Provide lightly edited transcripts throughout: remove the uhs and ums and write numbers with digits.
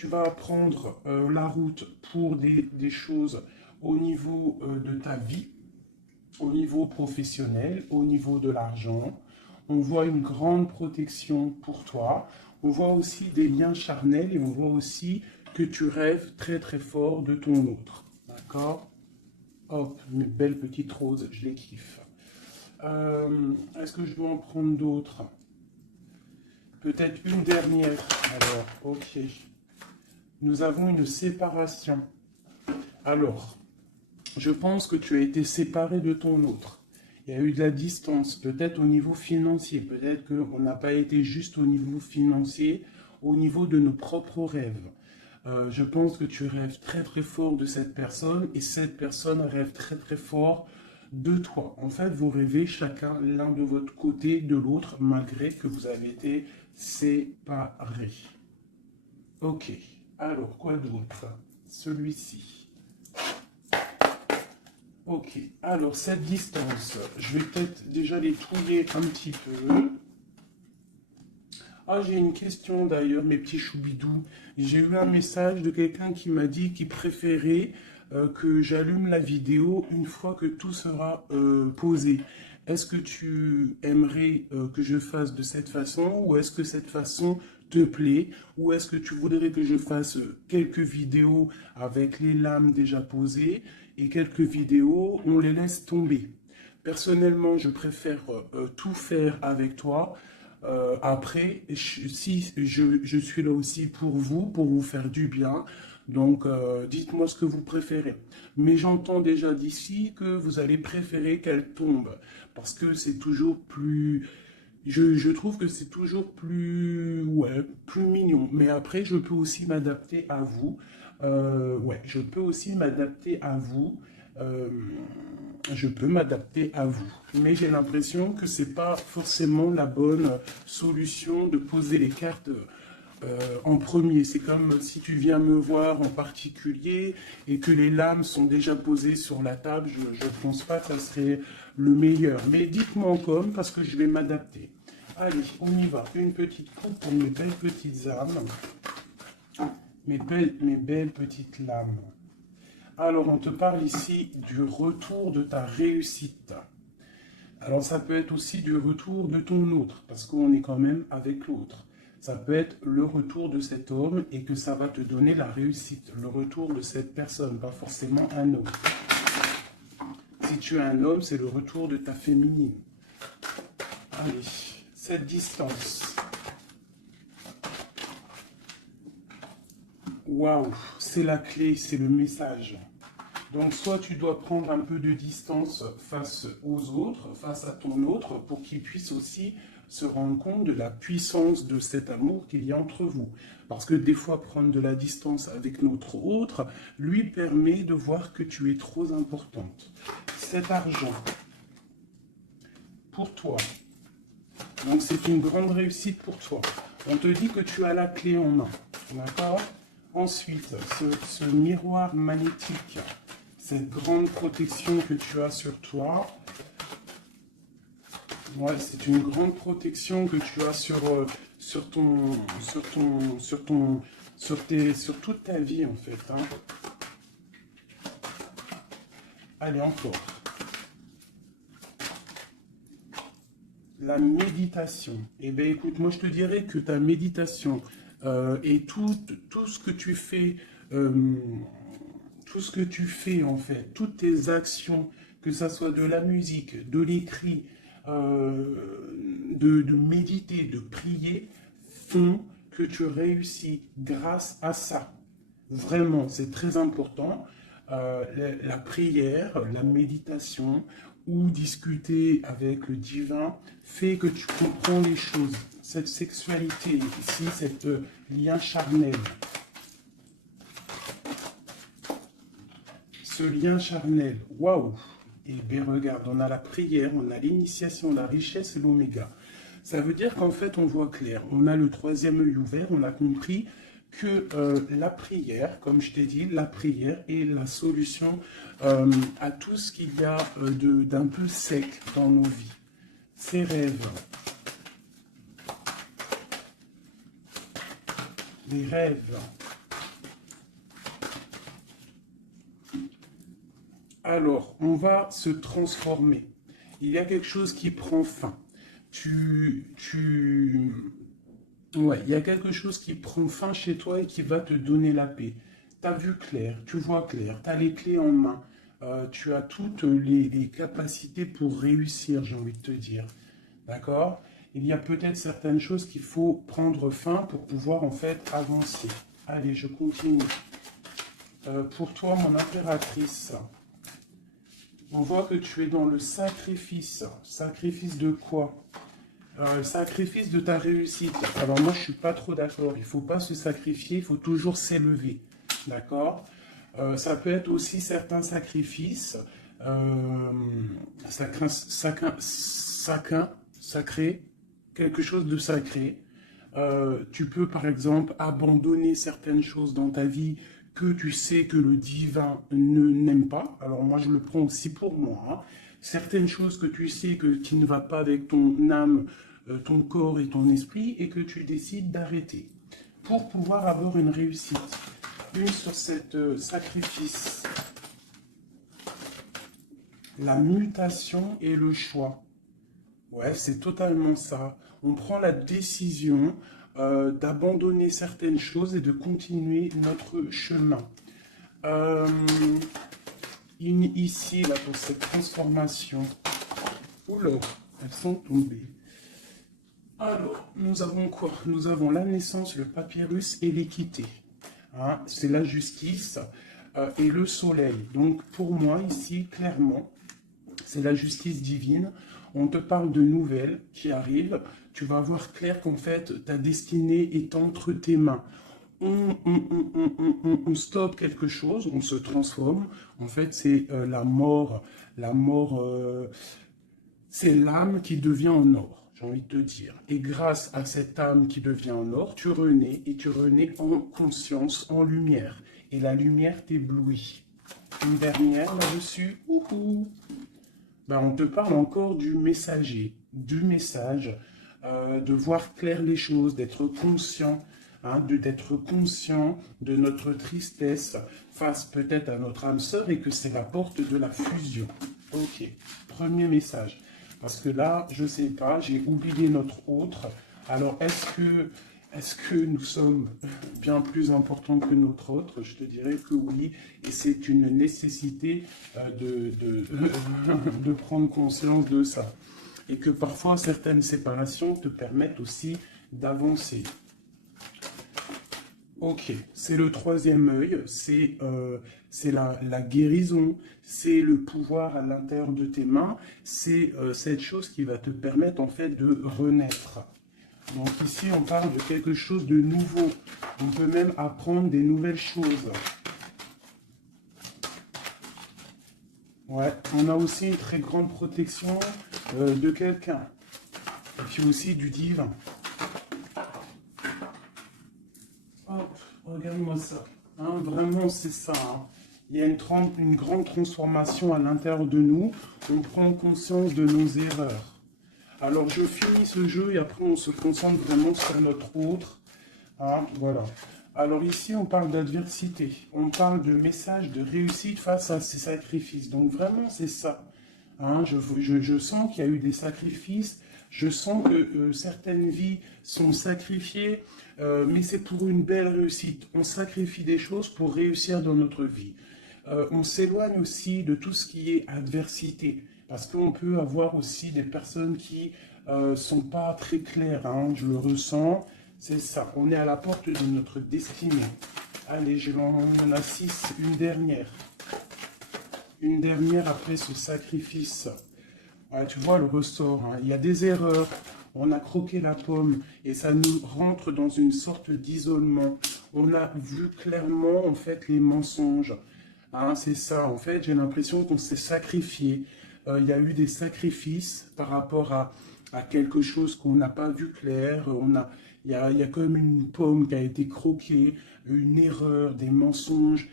tu vas prendre la route pour des choses au niveau de ta vie, au niveau professionnel, au niveau de l'argent. On voit une grande protection pour toi. On voit aussi des liens charnels et on voit aussi que tu rêves très très fort de ton autre. D'accord? Hop, mes belles petites roses, je les kiffe. Est-ce que je dois en prendre d'autres? Peut-être une dernière. Alors, ok. Nous avons une séparation. Alors, je pense que tu as été séparé de ton autre. Il y a eu de la distance, peut-être au niveau financier. Peut-être qu'on n'a pas été juste au niveau financier, au niveau de nos propres rêves. Je pense que tu rêves très très fort de cette personne et cette personne rêve très très fort de toi. En fait, vous rêvez chacun l'un de votre côté de l'autre malgré que vous avez été séparés. Ok, alors quoi d'autre? Celui-ci. Ok, alors cette distance, je vais peut-être déjà les trouiller un petit peu. Ah, j'ai une question d'ailleurs, mes petits choubidous. J'ai eu un message de quelqu'un qui m'a dit qu'il préférait que j'allume la vidéo une fois que tout sera posé. Est-ce que tu aimerais que je fasse de cette façon ou est-ce que cette façon te plaît ou est-ce que tu voudrais que je fasse quelques vidéos avec les lames déjà posées et quelques vidéos, on les laisse tomber. Personnellement, je préfère tout faire avec toi. Après, si je suis là aussi pour vous faire du bien. Donc, dites-moi ce que vous préférez. Mais j'entends déjà d'ici que vous allez préférer qu'elle tombe. Parce que c'est toujours plus... Je trouve que c'est toujours plus... Ouais, plus mignon. Mais après, je peux aussi m'adapter à vous. Ouais, je peux aussi m'adapter à vous. Euh, je peux m'adapter à vous. Mais j'ai l'impression que c'est pas forcément la bonne solution de poser les cartes en premier. C'est comme si tu viens me voir en particulier et que les lames sont déjà posées sur la table. Je ne pense pas que ça serait le meilleur. Mais dites-moi comme parce que je vais m'adapter. Allez, on y va. Une petite coupe pour mes belles petites âmes. Mes belles petites lames. Alors, on te parle ici du retour de ta réussite. Alors, ça peut être aussi du retour de ton autre, parce qu'on est quand même avec l'autre. Ça peut être le retour de cet homme et que ça va te donner la réussite. Le retour de cette personne, pas forcément un homme. Si tu es un homme, c'est le retour de ta féminine. Allez, cette distance. Waouh, c'est la clé, c'est le message. Donc, soit tu dois prendre un peu de distance face aux autres, face à ton autre, pour qu'il puisse aussi se rendre compte de la puissance de cet amour qu'il y a entre vous. Parce que des fois, prendre de la distance avec notre autre lui permet de voir que tu es trop importante. Cet argent, pour toi, donc c'est une grande réussite pour toi. On te dit que tu as la clé en main, d'accord? Ensuite, ce miroir magnétique, cette grande protection que tu as sur toi. Ouais, c'est une grande protection que tu as sur toute ta vie en fait. Hein. Allez, encore. La méditation. Eh bien, écoute, moi je te dirais que ta méditation et tout ce que tu fais, tout ce que tu fais en fait, toutes tes actions, que ça soit de la musique, de l'écrit, de méditer, de prier, font que tu réussis grâce à ça. Vraiment, c'est très important. La prière, la méditation ou discuter avec le divin fait que tu comprends les choses. Cette sexualité ici, cet lien charnel. Ce lien charnel, waouh! Et bien regarde, on a la prière, on a l'initiation, la richesse et l'oméga. Ça veut dire qu'en fait, on voit clair. On a le troisième œil ouvert, on a compris que la prière, comme je t'ai dit, la prière est la solution à tout ce qu'il y a d'un peu sec dans nos vies. Ces rêves, les rêves, Alors, on va se transformer. Il y a quelque chose qui prend fin. Ouais, il y a quelque chose qui prend fin chez toi et qui va te donner la paix. Tu as vu clair, tu vois clair, tu as les clés en main, tu as toutes les capacités pour réussir, j'ai envie de te dire. D'accord? Il y a peut-être certaines choses qu'il faut prendre fin pour pouvoir en fait avancer. Allez, je continue. Pour toi, mon impératrice, on voit que tu es dans le sacrifice. Sacrifice de quoi? Sacrifice de ta réussite. Alors moi, je suis pas trop d'accord. Il faut pas se sacrifier, il faut toujours s'élever. D'accord? Ça peut être aussi certains sacrifices sacré, quelque chose de sacré. Tu peux par exemple abandonner certaines choses dans ta vie que tu sais que le divin n'aime pas. Alors moi je le prends aussi pour moi, hein. Certaines choses que tu sais qui ne va pas avec ton âme, ton corps et ton esprit et que tu décides d'arrêter pour pouvoir avoir une réussite. Une sur cette sacrifice, la mutation et le choix. Ouais, c'est totalement ça. On prend la décision d'abandonner certaines choses et de continuer notre chemin. Euh, Ici, là, pour cette transformation, oula, elles sont tombées. Alors, nous avons quoi? Nous avons la naissance, le papyrus et l'équité. Hein, c'est la justice et le soleil. Donc, pour moi, ici, clairement, c'est la justice divine. On te parle de nouvelles qui arrivent. Tu vas voir clair qu'en fait, ta destinée est entre tes mains. On stoppe quelque chose, on se transforme. En fait, c'est la mort. La mort, c'est l'âme qui devient en or, j'ai envie de te dire. Et grâce à cette âme qui devient en or, tu renais et tu renais en conscience, en lumière. Et la lumière t'éblouit. Une dernière là-dessus. Ben, on te parle encore du messager, du message, de voir clair les choses, d'être conscient, hein, d'être conscient de notre tristesse face peut-être à notre âme sœur et que c'est la porte de la fusion. Ok, premier message. Parce que là, je ne sais pas, j'ai oublié notre autre. Alors, est-ce que nous sommes bien plus importants que notre autre? Je te dirais que oui, et c'est une nécessité de prendre conscience de ça. Et que parfois, certaines séparations te permettent aussi d'avancer. Ok, c'est le troisième œil, c'est la guérison, c'est le pouvoir à l'intérieur de tes mains, c'est cette chose qui va te permettre en fait de renaître. Donc ici, on parle de quelque chose de nouveau. On peut même apprendre des nouvelles choses. Ouais, on a aussi une très grande protection de quelqu'un. Et puis aussi du divin. Hop, regarde-moi ça. Hein, vraiment, c'est ça. Hein. Il y a une grande transformation à l'intérieur de nous. On prend conscience de nos erreurs. Alors, je finis ce jeu et après, on se concentre vraiment sur notre autre. Hein, voilà. Alors ici, on parle d'adversité. On parle de message de réussite face à ces sacrifices. Donc, vraiment, c'est ça. Hein, je sens qu'il y a eu des sacrifices. Je sens que certaines vies sont sacrifiées, mais c'est pour une belle réussite. On sacrifie des choses pour réussir dans notre vie. On s'éloigne aussi de tout ce qui est adversité. Parce qu'on peut avoir aussi des personnes qui sont pas très claires. Hein, je le ressens. C'est ça. On est à la porte de notre destinée. Allez, j'en a 6. Une dernière. Une dernière après ce sacrifice. Ouais, tu vois le ressort, hein. Il y a des erreurs, on a croqué la pomme et ça nous rentre dans une sorte d'isolement. On a vu clairement en fait les mensonges. Hein, c'est ça, en fait, j'ai l'impression qu'on s'est sacrifié. Il y a eu des sacrifices par rapport à quelque chose qu'on n'a pas vu clair. Il y a comme une pomme qui a été croquée, une erreur, des mensonges.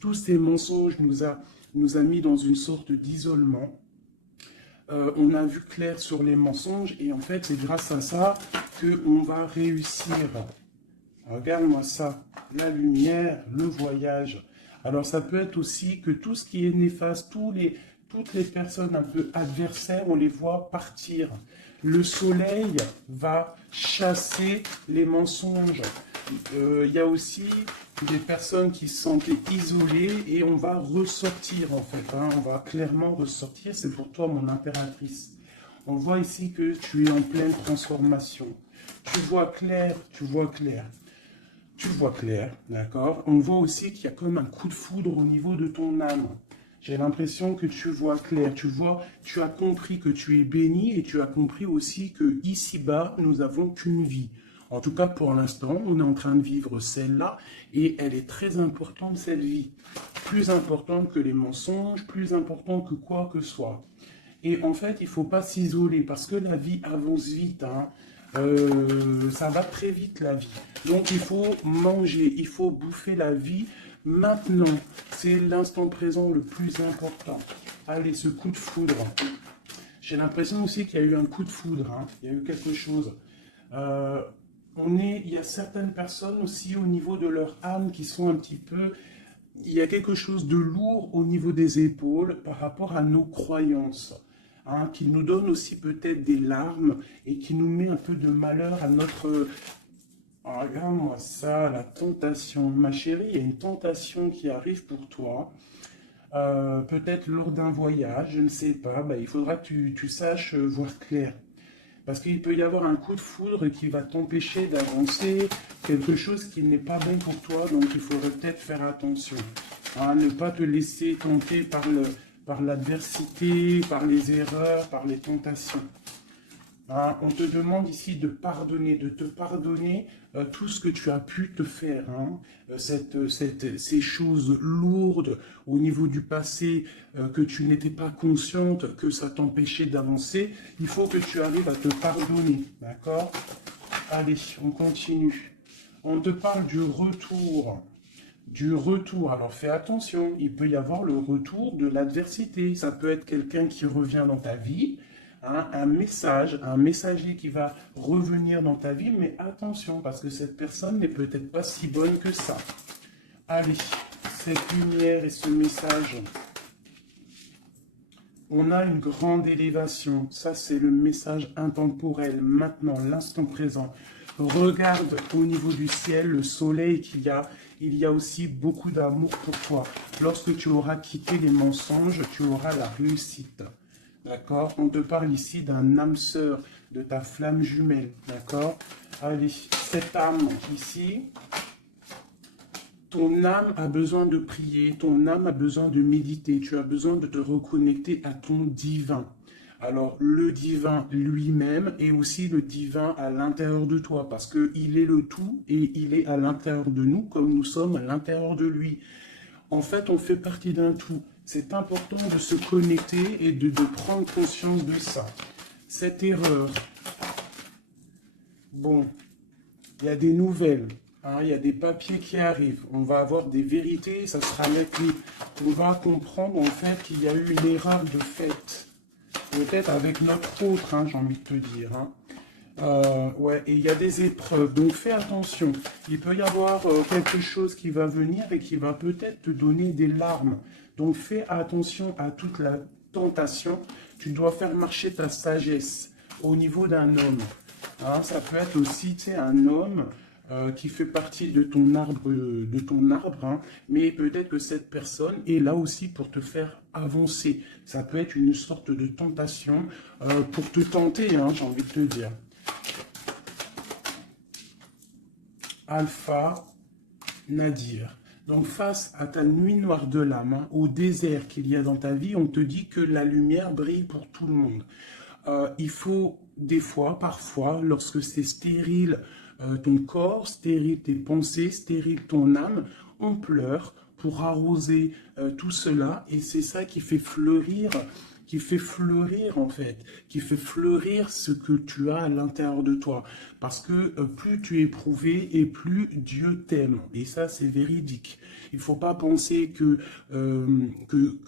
Tous ces mensonges nous a mis dans une sorte d'isolement. On a vu clair sur les mensonges et en fait c'est grâce à ça qu'on va réussir. Regarde-moi ça, la lumière, le voyage. Alors ça peut être aussi que tout ce qui est néfaste, toutes les personnes un peu adversaires, on les voit partir. Le soleil va chasser les mensonges. Il y a aussi des personnes qui se sentent isolées et on va ressortir en fait. Hein, on va clairement ressortir. C'est pour toi mon impératrice. On voit ici que tu es en pleine transformation. Tu vois clair, tu vois clair. Tu vois clair, d'accord? On voit aussi qu'il y a comme un coup de foudre au niveau de ton âme. J'ai l'impression que tu vois clair, tu as compris que tu es béni et tu as compris aussi que ici-bas, nous n'avons qu'une vie. En tout cas, pour l'instant, on est en train de vivre celle-là et elle est très importante, cette vie. Plus importante que les mensonges, plus importante que quoi que ce soit. Et en fait, il ne faut pas s'isoler parce que la vie avance vite. Hein. Ça va très vite la vie. Donc il faut manger, il faut bouffer la vie maintenant. C'est l'instant présent le plus important. Allez, ce coup de foudre. J'ai l'impression aussi qu'il y a eu un coup de foudre. Hein. Il y a eu quelque chose. Il y a certaines personnes aussi au niveau de leur âme qui sont un petit peu... Il y a quelque chose de lourd au niveau des épaules par rapport à nos croyances. Hein, qui nous donne aussi peut-être des larmes et qui nous met un peu de malheur à notre... Oh, regarde-moi ça, la tentation. Ma chérie, il y a une tentation qui arrive pour toi. Peut-être lors d'un voyage, je ne sais pas. Ben, il faudra que tu saches voir clair. Parce qu'il peut y avoir un coup de foudre qui va t'empêcher d'avancer, quelque chose qui n'est pas bon pour toi, donc il faudrait peut-être faire attention. Hein, ne pas te laisser tenter par l'adversité, par les erreurs, par les tentations. Hein, on te demande ici de pardonner, de te pardonner tout ce que tu as pu te faire. Hein, ces choses lourdes au niveau du passé que tu n'étais pas consciente, que ça t'empêchait d'avancer. Il faut que tu arrives à te pardonner. D'accord? Allez, on continue. On te parle du retour. Du retour. Alors fais attention, il peut y avoir le retour de l'adversité. Ça peut être quelqu'un qui revient dans ta vie, hein, un messager qui va revenir dans ta vie, mais attention, parce que cette personne n'est peut-être pas si bonne que ça. Allez, cette lumière et ce message. On a une grande élévation. Ça, c'est le message intemporel. Maintenant, l'instant présent. Regarde au niveau du ciel, le soleil qu'il y a. Il y a aussi beaucoup d'amour pour toi. Lorsque tu auras quitté les mensonges, tu auras la réussite. D'accord? On te parle ici d'un âme sœur, de ta flamme jumelle. D'accord? Allez, cette âme ici, ton âme a besoin de prier, ton âme a besoin de méditer, tu as besoin de te reconnecter à ton divin. Alors, le divin lui-même et aussi le divin à l'intérieur de toi, parce qu'il est le tout et il est à l'intérieur de nous comme nous sommes à l'intérieur de lui. En fait, on fait partie d'un tout. C'est important de se connecter et de prendre conscience de ça. Cette erreur, bon, il y a des nouvelles, hein, il y a des papiers qui arrivent, on va avoir des vérités, ça sera écrit. On va comprendre en fait qu'il y a eu une erreur de fait. Peut-être avec notre autre, hein, j'ai envie de te dire. Hein. Ouais, et il y a des épreuves, donc fais attention. Il peut y avoir quelque chose qui va venir et qui va peut-être te donner des larmes. Donc fais attention à toute la tentation. Tu dois faire marcher ta sagesse au niveau d'un homme. Hein, ça peut être aussi, tu sais, un homme qui fait partie de ton arbre, hein, mais peut-être que cette personne est là aussi pour te faire avancer. Ça peut être une sorte de tentation pour te tenter, hein, j'ai envie de te dire. Alpha Nadir. Donc face à ta nuit noire de l'âme, hein, au désert qu'il y a dans ta vie, on te dit que la lumière brille pour tout le monde. Il faut des fois, parfois, lorsque c'est stérile, ton corps, stérile tes pensées, stérile ton âme, on pleure pour arroser tout cela et c'est ça qui fait fleurir en fait, qui fait fleurir ce que tu as à l'intérieur de toi. Parce que plus tu es éprouvé et plus Dieu t'aime. Et ça, c'est véridique. Il ne faut pas penser que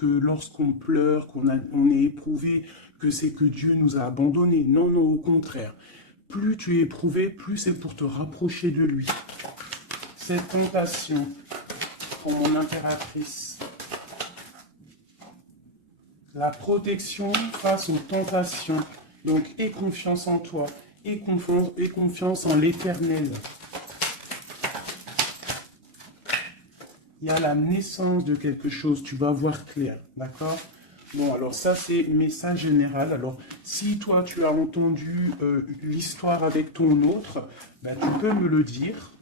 lorsqu'on pleure, on est éprouvé, que c'est que Dieu nous a abandonnés. Non, non, au contraire. Plus tu es éprouvé, plus c'est pour te rapprocher de lui. Cette tentation, pour mon impératrice. La protection face aux tentations. Donc, aie confiance en toi. Aie confiance en l'éternel. Il y a la naissance de quelque chose. Tu vas voir clair. D'accord? Bon, alors ça, c'est message général. Alors, si toi, tu as entendu l'histoire avec ton autre, ben, tu peux me le dire.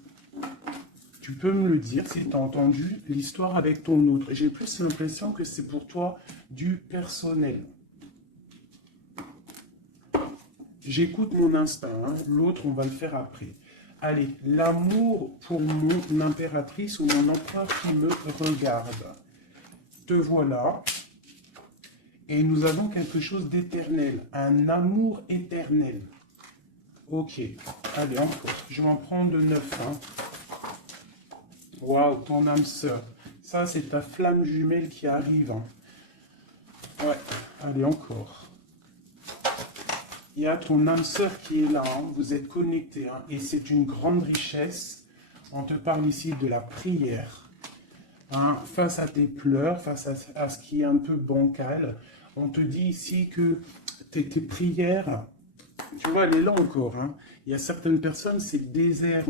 Tu peux me le dire si tu as entendu l'histoire avec ton autre. J'ai plus l'impression que c'est pour toi du personnel. J'écoute mon instinct. Hein. L'autre, on va le faire après. Allez, l'amour pour mon impératrice ou mon empereur qui me regarde. Te voilà. Et nous avons quelque chose d'éternel. Un amour éternel. Ok. Allez, encore. Je vais en prendre 9. Hein. Waouh, ton âme sœur. Ça, c'est ta flamme jumelle qui arrive. Hein. Ouais. Allez, encore. Il y a ton âme sœur qui est là. Hein. Vous êtes connectés. Hein. Et c'est une grande richesse. On te parle ici de la prière. Hein. Face à tes pleurs, face à ce qui est un peu bancal. On te dit ici que tes prières, tu vois, elle est là encore. Hein. Il y a certaines personnes, c'est le désert,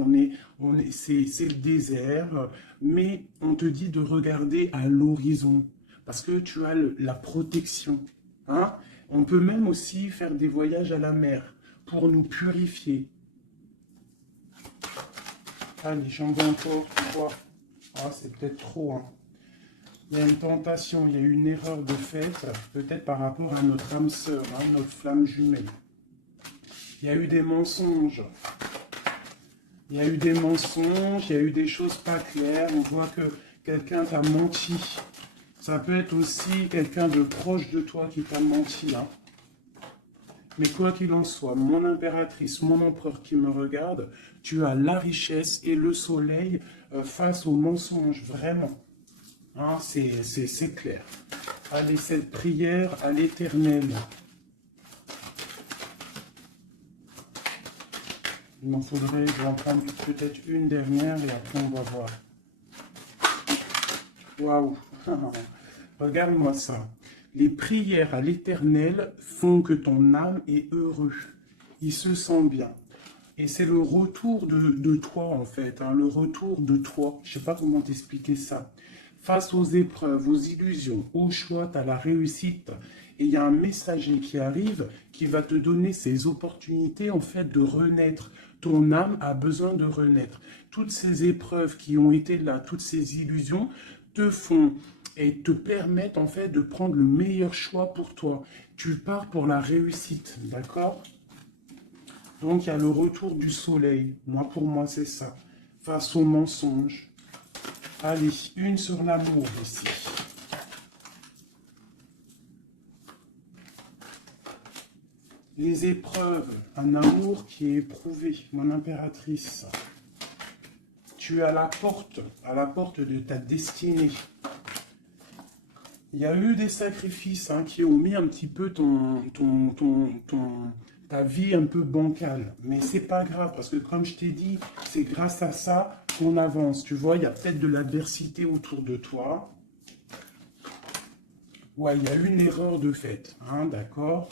c'est le désert, mais on te dit de regarder à l'horizon, parce que tu as la protection. Hein. On peut même aussi faire des voyages à la mer pour nous purifier. Allez, j'en veux encore 3. Ah, c'est peut-être trop, hein. Il y a une tentation, il y a une erreur de fait, peut-être par rapport à notre âme sœur, hein, notre flamme jumelle. Il y a eu des mensonges. Il y a eu des mensonges, il y a eu des choses pas claires. On voit que quelqu'un t'a menti. Ça peut être aussi quelqu'un de proche de toi qui t'a menti. Hein. Mais quoi qu'il en soit, mon impératrice, mon empereur qui me regarde, tu as la richesse et le soleil face aux mensonges, vraiment. Hein, c'est clair. Allez, cette prière à l'Éternel. Il m'en faudrait, je vais en prendre peut-être une dernière et après on va voir. Waouh. Regarde-moi ça. Les prières à l'Éternel font que ton âme est heureux. Il se sent bien. Et c'est le retour de toi, en fait. Hein, le retour de toi. Je ne sais pas comment t'expliquer ça. Face aux épreuves, aux illusions, au choix, à la réussite. Et il y a un messager qui arrive qui va te donner ces opportunités, en fait, de renaître. Ton âme a besoin de renaître. Toutes ces épreuves qui ont été là, toutes ces illusions, te font et te permettent, en fait, de prendre le meilleur choix pour toi. Tu pars pour la réussite, d'accord ? Donc, il y a le retour du soleil. Moi, pour moi, c'est ça. Face aux mensonges. Allez, une sur l'amour ici. Les épreuves, un amour qui est éprouvé, mon impératrice. Tu es à la porte de ta destinée. Il y a eu des sacrifices hein, qui ont mis un petit peu ta vie un peu bancale. Mais c'est pas grave, parce que comme je t'ai dit, c'est grâce à ça qu'on avance. Tu vois, il y a peut-être de l'adversité autour de toi. Ouais, il y a eu une erreur de fait, hein, d'accord.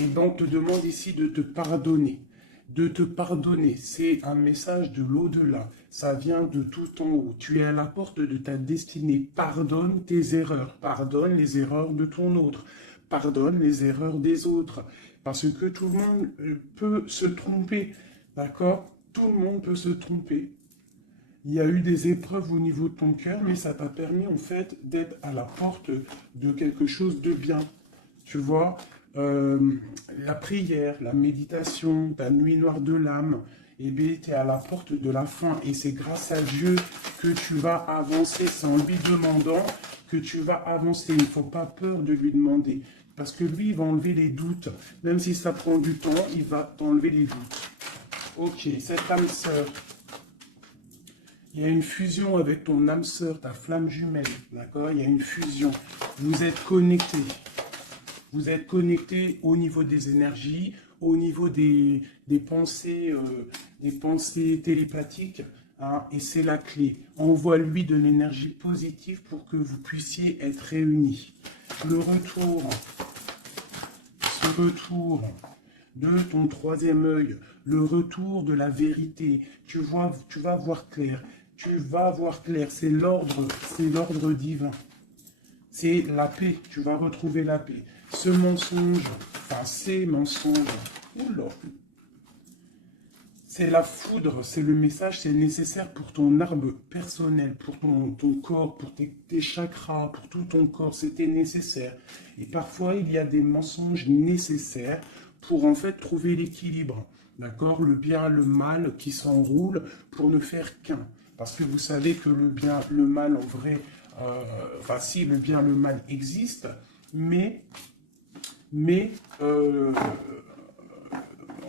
Et donc, te demande ici de te pardonner. De te pardonner, c'est un message de l'au-delà. Ça vient de tout en haut. Tu es à la porte de ta destinée. Pardonne tes erreurs. Pardonne les erreurs de ton autre. Pardonne les erreurs des autres. Parce que tout le monde peut se tromper. D'accord? Tout le monde peut se tromper. Il y a eu des épreuves au niveau de ton cœur, mais ça t'a permis en fait d'être à la porte de quelque chose de bien. Tu vois, la prière, la méditation, ta nuit noire de l'âme, eh bien, tu es à la porte de la fin. Et c'est grâce à Dieu que tu vas avancer. C'est en lui demandant que tu vas avancer. Il ne faut pas peur de lui demander. Parce que lui, il va enlever les doutes. Même si ça prend du temps, il va t'enlever les doutes. Ok, cette âme sœur. Il y a une fusion avec ton âme sœur, ta flamme jumelle. D'accord? Il y a une fusion. Vous êtes connectés. Vous êtes connectés au niveau des énergies, au niveau des pensées télépathiques. hein, et c'est la clé. Envoie-lui de l'énergie positive pour que vous puissiez être réunis. Le retour, ce retour de ton troisième œil, le retour de la vérité, tu vas voir clair, c'est l'ordre divin, c'est la paix, tu vas retrouver la paix. Ce mensonge, enfin ces mensonges, oula, c'est la foudre, c'est le message, c'est nécessaire pour ton arbre personnel, pour ton corps, pour tes chakras, pour tout ton corps, c'était nécessaire. Et parfois, il y a des mensonges nécessaires pour en fait trouver l'équilibre. D'accord? Le bien, le mal qui s'enroule pour ne faire qu'un. Parce que vous savez que le bien, le mal, en vrai, enfin si, le bien, le mal existe, mais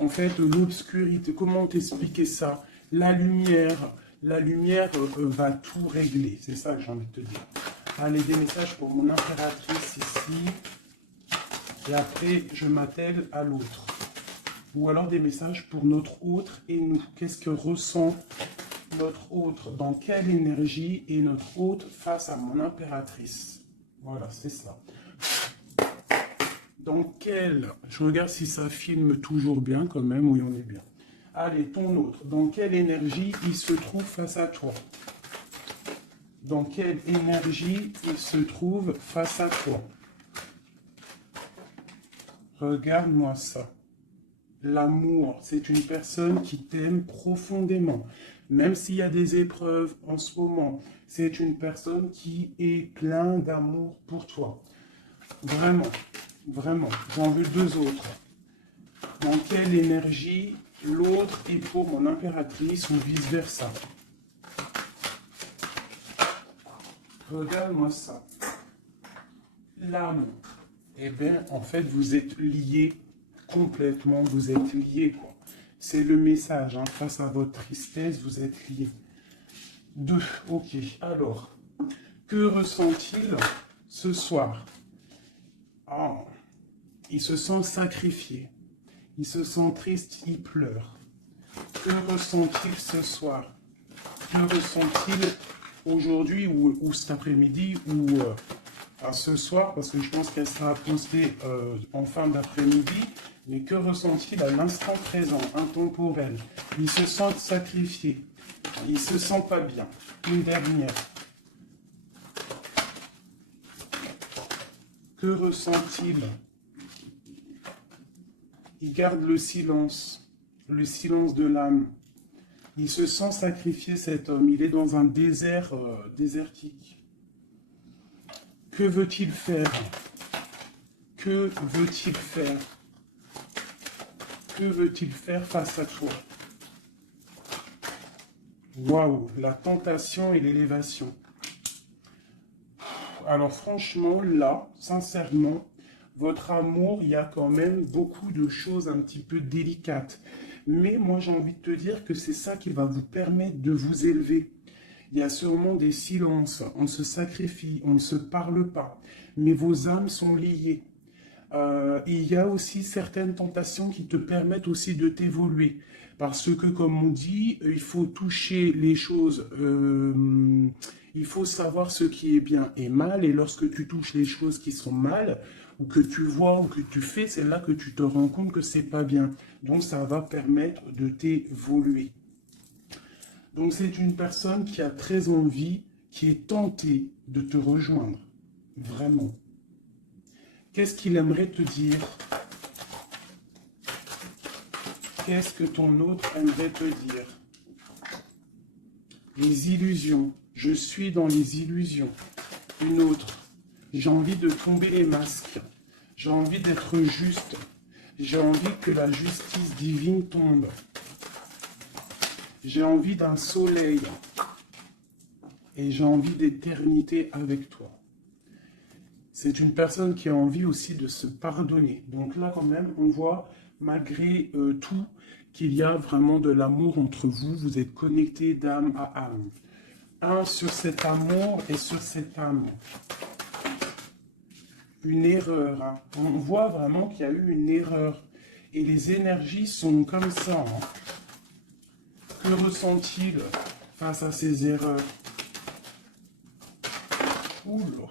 en fait, l'obscurité, comment t'expliquer ça? La lumière va tout régler. C'est ça que j'ai envie de te dire. Allez, des messages pour mon impératrice ici. Et après, je m'attelle à l'autre. Ou alors des messages pour notre autre et nous. Qu'est-ce que ressent notre autre? Dans quelle énergie est notre autre face à mon impératrice? Voilà, c'est ça. Dans quel... Je regarde si ça filme toujours bien quand même. Oui, on est bien. Allez, ton autre. Dans quelle énergie il se trouve face à toi? Dans quelle énergie il se trouve face à toi? Regarde-moi ça. L'amour, c'est une personne qui t'aime profondément. Même s'il y a des épreuves en ce moment, c'est une personne qui est plein d'amour pour toi. Vraiment, vraiment. J'en veux deux autres. Dans quelle énergie l'autre est pour mon impératrice ou vice-versa? Regarde-moi ça. L'âme. Eh bien, en fait, vous êtes liés complètement, vous êtes liés, quoi. C'est le message, hein. Face à votre tristesse, vous êtes liés. 2, ok. Alors, que ressent-il ce soir? Ah, il se sent sacrifié. Il se sent triste, il pleure. Que ressent-il ce soir? Que ressent-il aujourd'hui ou cet après-midi ou ce soir, parce que je pense qu'elle sera postée en fin d'après-midi, mais que ressent-il à l'instant présent, intemporel? Il se sent sacrifié, il se sent pas bien. Une dernière. Que ressent-il? Il garde le silence de l'âme. Il se sent sacrifié, cet homme, il est dans un désert désertique. Que veut-il faire? Que veut-il faire? Que veut-il faire face à toi? Waouh, la tentation et l'élévation. Alors franchement, là, sincèrement, votre amour, il y a quand même beaucoup de choses un petit peu délicates. Mais moi, j'ai envie de te dire que c'est ça qui va vous permettre de vous élever. Il y a sûrement des silences, on se sacrifie, on ne se parle pas, mais vos âmes sont liées. Il y a aussi certaines tentations qui te permettent aussi de t'évoluer. Parce que, comme on dit, il faut toucher les choses, il faut savoir ce qui est bien et mal, et lorsque tu touches les choses qui sont mal, ou que tu vois, ou que tu fais, c'est là que tu te rends compte que c'est pas bien. Donc ça va permettre de t'évoluer. Donc c'est une personne qui a très envie, qui est tentée de te rejoindre. Vraiment. Qu'est-ce qu'il aimerait te dire? Qu'est-ce que ton autre aimerait te dire? Les illusions. Je suis dans les illusions. Une autre. J'ai envie de tomber les masques. J'ai envie d'être juste. J'ai envie que la justice divine tombe. J'ai envie d'un soleil. Et j'ai envie d'éternité avec toi. C'est une personne qui a envie aussi de se pardonner. Donc là, quand même, on voit, malgré tout, qu'il y a vraiment de l'amour entre vous. Vous êtes connectés d'âme à âme. Un sur cet amour et sur cette âme. Une erreur. Hein. On voit vraiment qu'il y a eu une erreur. Et les énergies sont comme ça. Hein. Que ressent-il face à ses erreurs. Oula.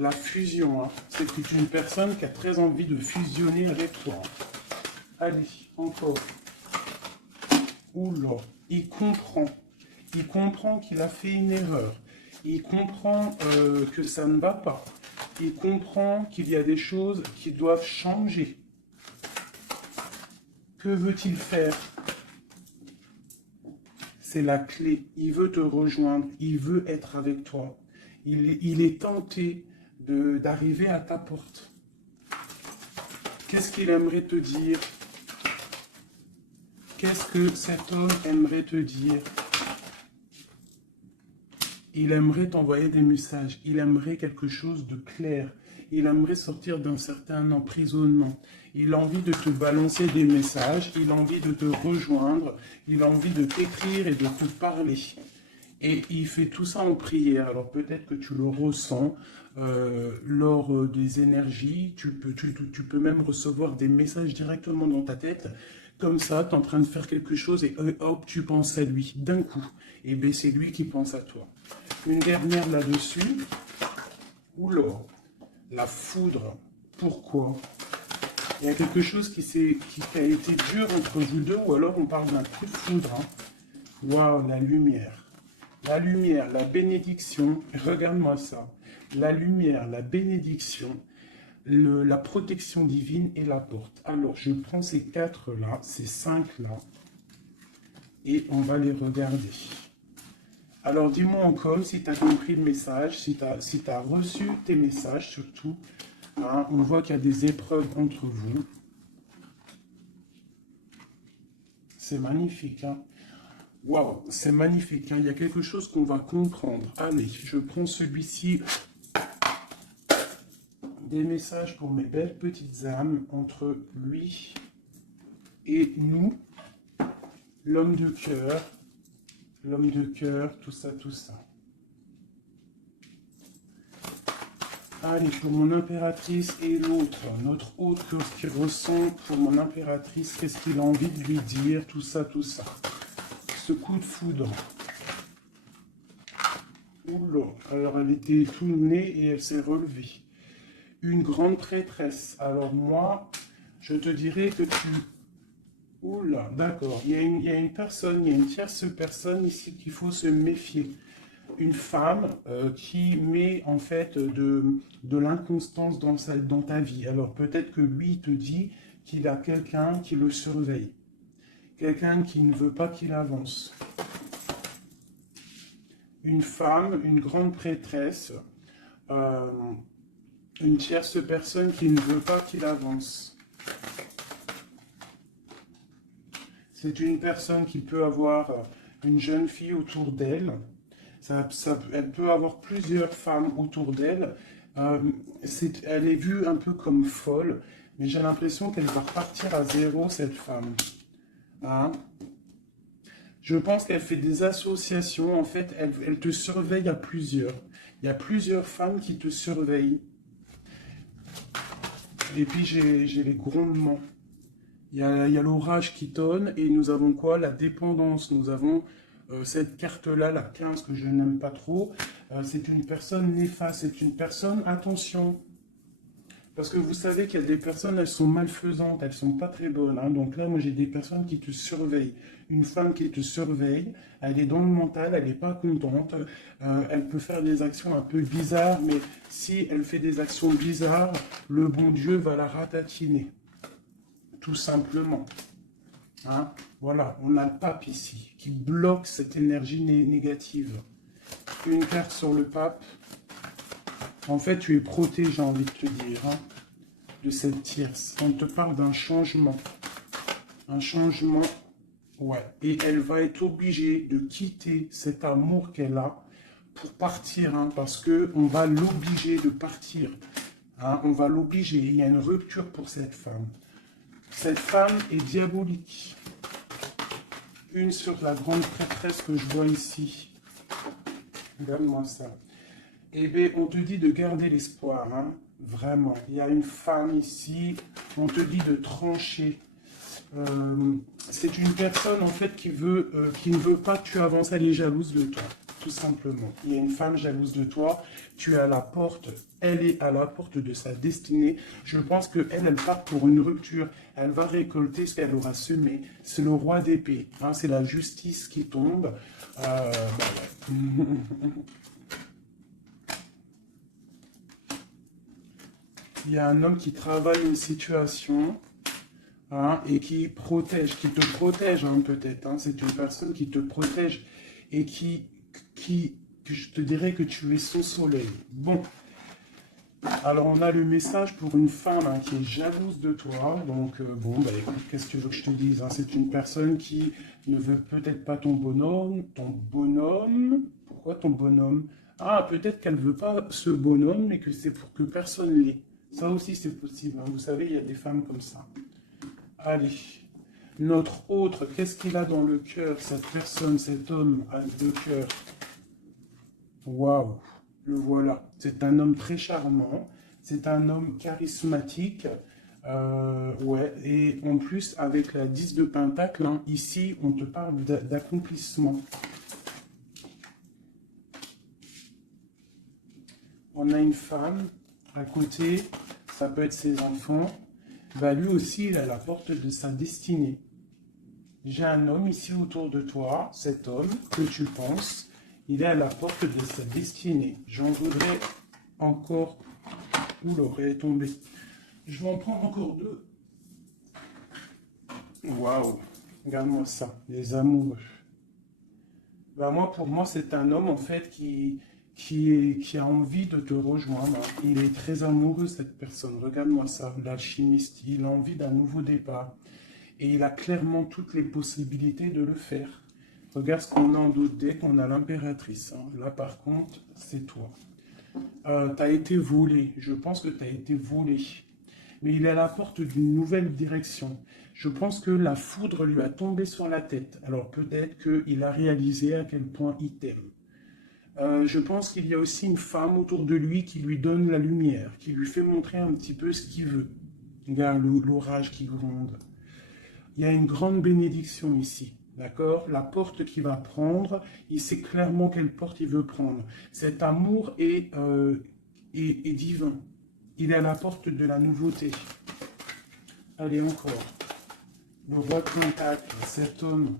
La fusion, hein. C'est une personne qui a très envie de fusionner avec toi. Allez, encore. Oula, il comprend. Il comprend qu'il a fait une erreur. Il comprend que ça ne va pas. Il comprend qu'il y a des choses qui doivent changer. Que veut-il faire? C'est la clé. Il veut te rejoindre. Il veut être avec toi. Il est tenté d'arriver à ta porte. Qu'est-ce qu'il aimerait te dire? Qu'est-ce que cet homme aimerait te dire? Il aimerait t'envoyer des messages. Il aimerait quelque chose de clair. Il aimerait sortir d'un certain emprisonnement. Il a envie de te balancer des messages. Il a envie de te rejoindre. Il a envie de t'écrire et de te parler. Et il fait tout ça en prière. Alors peut-être que tu le ressens lors des énergies. Tu peux même recevoir des messages directement dans ta tête. Comme ça, tu es en train de faire quelque chose et hop, tu penses à lui d'un coup. Et bien c'est lui qui pense à toi. Une dernière là-dessus. Oula, la foudre. Pourquoi? Il y a quelque chose qui a été dur entre vous deux, ou alors on parle d'un coup de foudre. Hein. Waouh, la lumière. La lumière, la bénédiction. Regarde-moi ça. La lumière, la bénédiction, la protection divine et la porte. Alors, je prends ces 4 là, ces 5 là, et on va les regarder. Alors, dis-moi encore si tu as compris le message, si tu as reçu tes messages surtout. Hein, on voit qu'il y a des épreuves entre vous. C'est magnifique. Hein? Waouh, c'est magnifique. Hein? Il y a quelque chose qu'on va comprendre. Allez, je prends celui-ci. Des messages pour mes belles petites âmes entre lui et nous. L'homme de cœur, tout ça, tout ça. Allez, pour mon impératrice et l'autre, notre autre qui ressent pour mon impératrice, qu'est-ce qu'il a envie de lui dire, tout ça, tout ça. Ce coup de foudre. Oula, alors elle était tout née et elle s'est relevée. Une grande prêtresse. Alors moi, je te dirais que tu... Oula, d'accord. Il y a une personne, il y a une tierce personne ici qu'il faut se méfier. Une femme qui met en fait de l'inconstance dans ta vie. Alors peut-être que lui te dit qu'il a quelqu'un qui le surveille. Quelqu'un qui ne veut pas qu'il avance. Une femme, une grande prêtresse, une tierce personne qui ne veut pas qu'il avance. C'est une personne qui peut avoir une jeune fille autour d'elle. Elle peut avoir plusieurs femmes autour d'elle. Elle est vue un peu comme folle, mais j'ai l'impression qu'elle va repartir à zéro, cette femme. Hein? Je pense qu'elle fait des associations. En fait, elle te surveille à plusieurs. Il y a plusieurs femmes qui te surveillent. Et puis, j'ai les grondements. Il y a l'orage qui tonne et nous avons quoi? La dépendance. Nous avons cette carte-là, la 15, que je n'aime pas trop. C'est une personne néfaste. C'est une personne, attention. Parce que vous savez qu'il y a des personnes, elles sont malfaisantes, elles sont pas très bonnes. Hein. Donc là, moi, j'ai des personnes qui te surveillent. Une femme qui te surveille, elle est dans le mental, elle n'est pas contente. Elle peut faire des actions un peu bizarres, mais si elle fait des actions bizarres, le bon Dieu va la ratatiner. Tout simplement. Hein? Voilà, on a le pape ici, qui bloque cette énergie négative. Une carte sur le pape. En fait, tu es protégé, j'ai envie de te dire, hein, de cette tierce. On te parle d'un changement. Un changement, ouais. Et elle va être obligée de quitter cet amour qu'elle a pour partir, hein, parce qu'on va l'obliger de partir. Hein, on va l'obliger. Il y a une rupture pour cette femme. Cette femme est diabolique. Une sur la grande prêtresse que je vois ici. Regarde-moi ça. Eh bien, on te dit de garder l'espoir, hein, vraiment. Il y a une femme ici, on te dit de trancher. C'est une personne en fait qui ne veut pas que tu avances, elle est jalouse de toi, tout simplement. Il y a une femme jalouse de toi, tu es à la porte, elle est à la porte de sa destinée. Je pense qu'elle, elle part pour une rupture, elle va récolter ce qu'elle aura semé. C'est le roi d'épée, hein, c'est la justice qui tombe. Bah ouais. Il y a un homme qui travaille une situation. Hein, et qui te protège hein, peut-être. Hein, c'est une personne qui te protège et que je te dirais que tu es son soleil. Bon, alors on a le message pour une femme hein, qui est jalouse de toi. Donc bon, bah écoute, qu'est-ce que tu veux que je te dise hein, c'est une personne qui ne veut peut-être pas ton bonhomme. Ton bonhomme. Pourquoi ton bonhomme? Ah, peut-être qu'elle ne veut pas ce bonhomme, mais que c'est pour que personne l'ait. Ça aussi c'est possible. Hein. Vous savez, il y a des femmes comme ça. Allez, notre autre, qu'est-ce qu'il a dans le cœur, cette personne, cet homme a le cœur? Waouh, le voilà. C'est un homme très charmant, c'est un homme charismatique, ouais, et en plus, avec la 10 de Pentacle, hein, ici, on te parle d'accomplissement. On a une femme à côté, ça peut être ses enfants. Bah lui aussi, il est à la porte de sa destinée. J'ai un homme ici autour de toi, cet homme que tu penses, il est à la porte de sa destinée. J'en voudrais encore... Où l'aurait tombé? Je vais en prendre encore deux. Waouh, regarde-moi ça, les amoureux. Bah moi, pour moi, c'est un homme en fait qui a envie de te rejoindre. Il est très amoureux, cette personne. Regarde-moi ça, l'alchimiste. Il a envie d'un nouveau départ. Et il a clairement toutes les possibilités de le faire. Regarde ce qu'on a en d'autres decks. On a l'impératrice. Hein. Là, par contre, c'est toi. Tu as été volé. Je pense que tu as été volé. Mais il est à la porte d'une nouvelle direction. Je pense que la foudre lui a tombé sur la tête. Alors peut-être qu'il a réalisé à quel point il t'aime. Je pense qu'il y a aussi une femme autour de lui qui lui donne la lumière, qui lui fait montrer un petit peu ce qu'il veut. Regarde l'orage qui gronde. Il y a une grande bénédiction ici, d'accord? La porte qu'il va prendre, il sait clairement quelle porte il veut prendre. Cet amour est divin. Il est à la porte de la nouveauté. Allez, encore. Le roi de Pentacle, cet homme.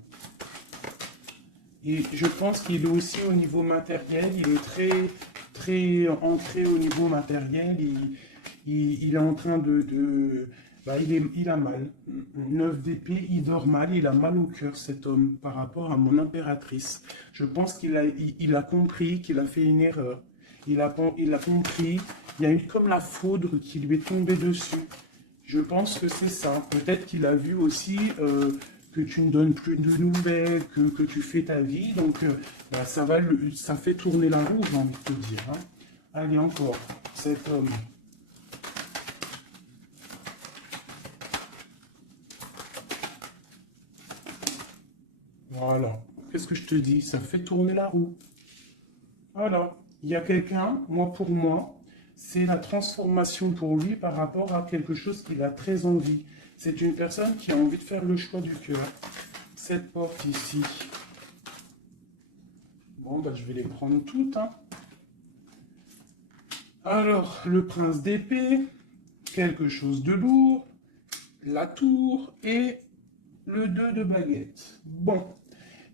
Et je pense qu'il est aussi au niveau matériel, il est très ancré au niveau matériel. Il est en train bah, il a mal. 9 d'épée, il dort mal, il a mal au cœur, cet homme, par rapport à mon impératrice. Je pense qu'il a compris qu'il a fait une erreur. Il a compris, il y a eu comme la foudre qui lui est tombée dessus. Je pense que c'est ça. Peut-être qu'il a vu aussi que tu ne donnes plus de nouvelles, que tu fais ta vie. Donc, bah, ça fait tourner la roue, j'ai envie de te dire. Hein. Allez, encore, cet homme. Voilà. Qu'est-ce que je te dis? Ça fait tourner la roue. Voilà. Il y a quelqu'un, moi pour moi, c'est la transformation pour lui par rapport à quelque chose qu'il a très envie. C'est une personne qui a envie de faire le choix du cœur. Cette porte ici. Bon, bah, je vais les prendre toutes. Hein. Alors, le prince d'épée, quelque chose de lourd, la tour et le 2 de baguette. Bon.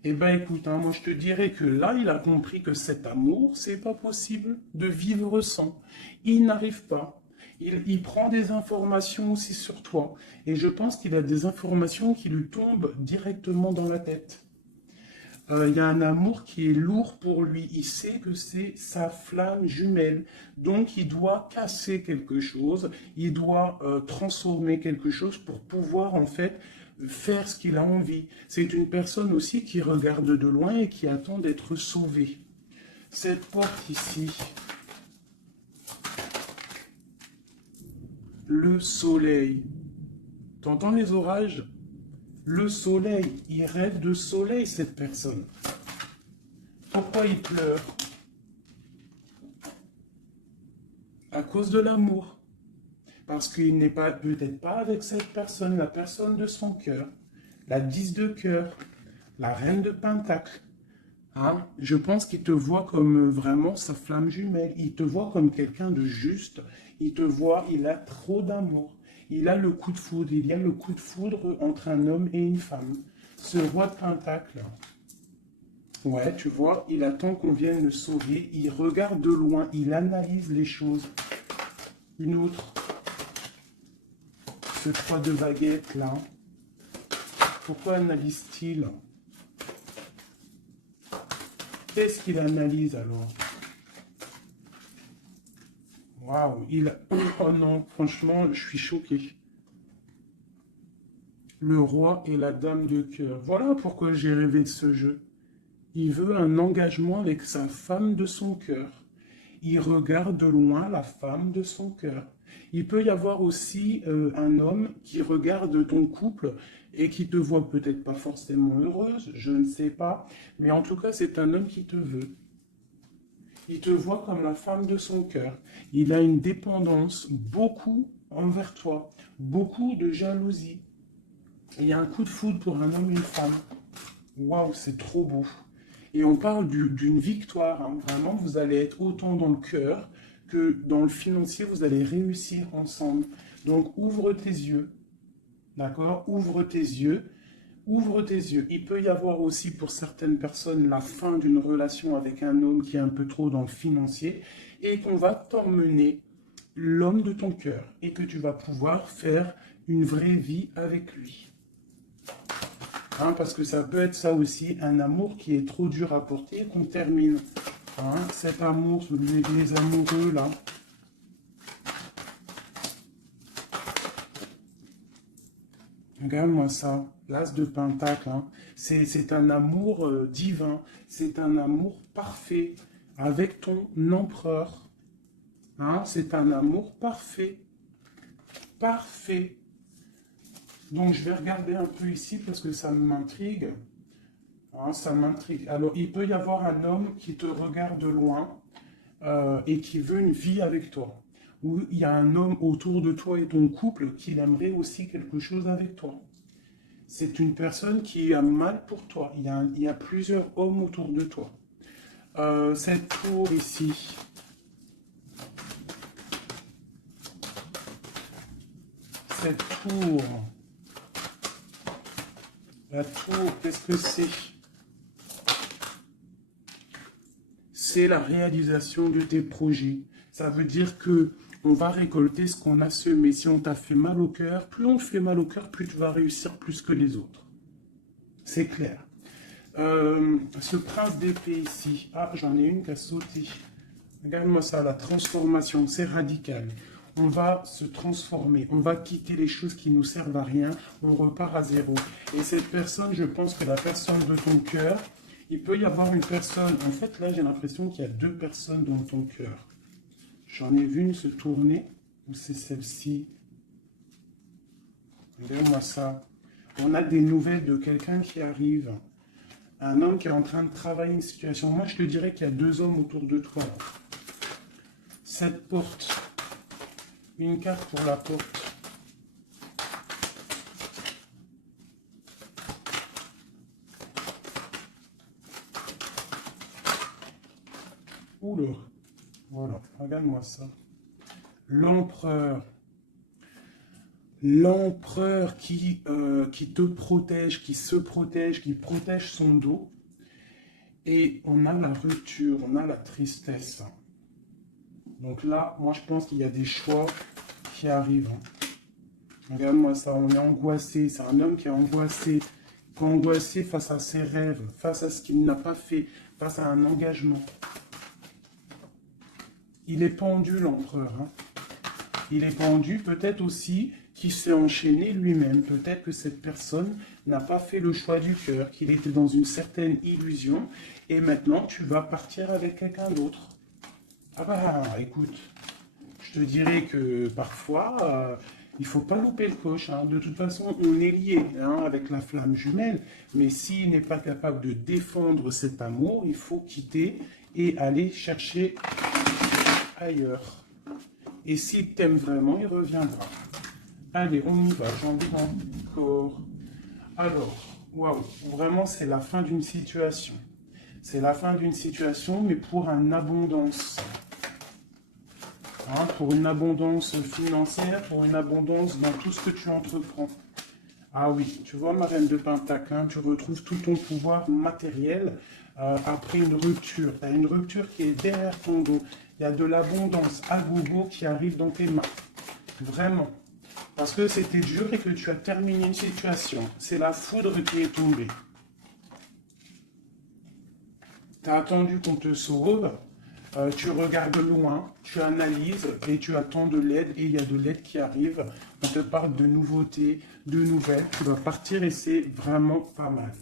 Eh ben écoute, hein, moi je te dirais que là, il a compris que cet amour, c'est pas possible de vivre sans. Il n'arrive pas. Il prend des informations aussi sur toi. Et je pense qu'il a des informations qui lui tombent directement dans la tête. Il y a un amour qui est lourd pour lui. Il sait que c'est sa flamme jumelle. Donc il doit casser quelque chose. Il doit transformer quelque chose pour pouvoir en fait faire ce qu'il a envie. C'est une personne aussi qui regarde de loin et qui attend d'être sauvée. Cette porte ici, le soleil. T'entends les orages? Le soleil, il rêve de soleil, cette personne. Pourquoi il pleure? À cause de l'amour. parce qu'il n'est pas peut-être pas avec cette personne, la personne de son cœur, la 10 de cœur, la reine de pentacle. Hein? Je pense qu'il te voit comme vraiment sa flamme jumelle. Il te voit comme quelqu'un de juste. Il te voit, il a trop d'amour. Il a le coup de foudre. Il y a le coup de foudre entre un homme et une femme. Ce roi de pentacle. Ouais, tu vois, il attend qu'on vienne le sauver. Il regarde de loin. Il analyse les choses. Une autre. Ce 3 de baguette là. Pourquoi analyse-t-il? Qu'est-ce qu'il analyse alors? Waouh, oh non, franchement, je suis choqué. Le roi et la dame de cœur. Voilà pourquoi j'ai rêvé de ce jeu. Il veut un engagement avec sa femme de son cœur. Il regarde de loin la femme de son cœur. Il peut y avoir aussi un homme qui regarde ton couple et qui te voit peut-être pas forcément heureuse, je ne sais pas, mais en tout cas c'est un homme qui te veut. Il te voit comme la femme de son cœur. Il a une dépendance beaucoup envers toi, beaucoup de jalousie. Il y a un coup de foudre pour un homme et une femme. Waouh, c'est trop beau. Et on parle d'une victoire. Hein. Vraiment, vous allez être autant dans le cœur que dans le financier, vous allez réussir ensemble. Donc, ouvre tes yeux. D'accord? Ouvre tes yeux. Ouvre tes yeux. Il peut y avoir aussi pour certaines personnes la fin d'une relation avec un homme qui est un peu trop dans le financier et qu'on va t'emmener l'homme de ton cœur et que tu vas pouvoir faire une vraie vie avec lui. Hein, parce que ça peut être ça aussi, un amour qui est trop dur à porter, qu'on termine. Hein, cet amour, les amoureux là. Regarde-moi ça, l'as de pentacle. Hein. C'est un amour divin, c'est un amour parfait avec ton empereur. Hein, c'est un amour parfait. Parfait. Donc, je vais regarder un peu ici parce que ça m'intrigue. Hein, ça m'intrigue. Alors, il peut y avoir un homme qui te regarde de loin et qui veut une vie avec toi. Ou il y a un homme autour de toi et ton couple qui aimerait aussi quelque chose avec toi. C'est une personne qui a mal pour toi. Il y a plusieurs hommes autour de toi. Cette tour ici. Cette tour. La tour, qu'est-ce que c'est? C'est la réalisation de tes projets. Ça veut dire que on va récolter ce qu'on a semé. Si on t'a fait mal au cœur, plus on te fait mal au cœur, plus tu vas réussir plus que les autres. C'est clair. Ce prince d'épée ici. Ah, j'en ai une qui a sauté. Regarde-moi ça, la transformation, c'est radical. On va se transformer, on va quitter les choses qui nous servent à rien, on repart à zéro. Et cette personne, je pense que la personne de ton cœur, il peut y avoir une personne, en fait là j'ai l'impression qu'il y a deux personnes dans ton cœur. J'en ai vu une se tourner, ou c'est celle-ci. Regarde-moi ça. On a des nouvelles de quelqu'un qui arrive. Un homme qui est en train de travailler une situation. Moi je te dirais qu'il y a deux hommes autour de toi. Cette porte. Une carte pour la porte. Oula. Voilà, regarde-moi ça. L'empereur. L'empereur qui te protège, qui se protège, qui protège son dos. Et on a la rupture, on a la tristesse. Donc là, moi je pense qu'il y a des choix qui arrivent. Regarde-moi ça, on est angoissé. C'est un homme qui est angoissé face à ses rêves, face à ce qu'il n'a pas fait, face à un engagement. Il est pendu, l'empereur. Hein. Il est pendu, peut-être aussi qu'il s'est enchaîné lui-même. Peut-être que cette personne n'a pas fait le choix du cœur, qu'il était dans une certaine illusion. Et maintenant, tu vas partir avec quelqu'un d'autre. Ah bah, écoute, je te dirais que parfois, il ne faut pas louper le coche. Hein. De toute façon, on est lié hein, avec la flamme jumelle. Mais s'il n'est pas capable de défendre cet amour, il faut quitter et aller chercher ailleurs. Et s'il t'aime vraiment, il reviendra. Allez, on y va, j'en ai encore. Alors, waouh, vraiment, c'est la fin d'une situation. C'est la fin d'une situation, mais pour une abondance. Hein, pour une abondance financière, pour une abondance dans tout ce que tu entreprends. Ah oui, tu vois, ma reine de Pentacle, hein, tu retrouves tout ton pouvoir matériel après une rupture. Tu as une rupture qui est derrière ton dos. Il y a de l'abondance à gogo qui arrive dans tes mains. Vraiment. Parce que c'était dur et que tu as terminé une situation. C'est la foudre qui est tombée. Tu as attendu qu'on te sauve. Tu regardes loin, tu analyses et tu attends de l'aide. Et il y a de l'aide qui arrive. On te parle de nouveautés, de nouvelles. Tu vas partir et c'est vraiment pas mal.